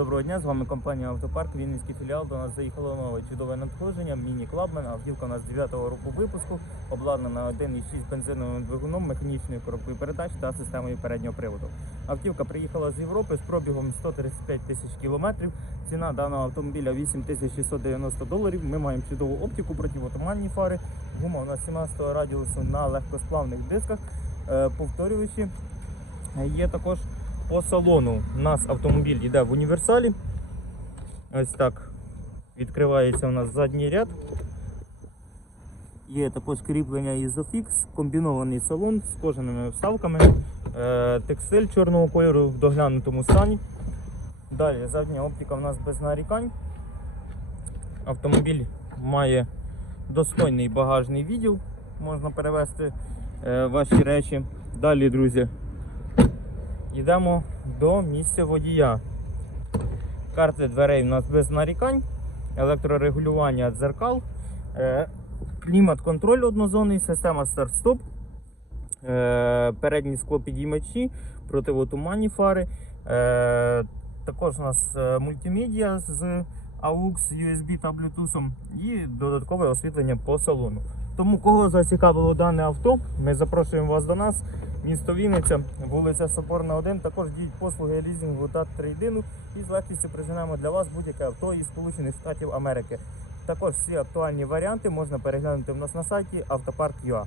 Доброго дня, з вами компанія Автопарк, Вінницький філіал. До нас заїхало нове чудове надходження, міні Клабмен. Автівка у нас 9-го року випуску, обладнана 1,6 бензиновим двигуном, механічною коробкою передач та системою переднього приводу. Автівка приїхала з Європи з пробігом 135 тисяч кілометрів. Ціна даного автомобіля 8690 доларів. Ми маємо чудову оптику, противотуманні фари. Гума у нас 17-го радіусу на легкосплавних дисках. Е, Повторюючи, є також по салону. У нас автомобіль йде в універсалі. Ось так відкривається у нас задній ряд. Є також кріплення Isofix, комбінований салон з кожаними вставками, е, текстиль чорного кольору в доглянутому стані. Далі задня оптика у нас без нарікань. Автомобіль має достойний багажний відділ, можна перевезти е, ваші речі. Далі, друзі, йдемо до місця водія. Карти дверей у нас без нарікань, електрорегулювання дзеркал, е, клімат-контроль однозонний, система старт-стоп, е, передні склопідіймачі, противотуманні фари. Е, також у нас мультимедіа з AUX, USB та Bluetooth і додаткове освітлення по салону. Тому кого зацікавило дане авто, ми запрошуємо вас до нас. Місто Вінниця, вулиця Соборна 1. Також діють послуги лізінгу та трейдину і з легкістю приженемо для вас будь-яке авто із Сполучених Штатів Америки. Також всі актуальні варіанти можна переглянути в нас на сайті автопарк.ua.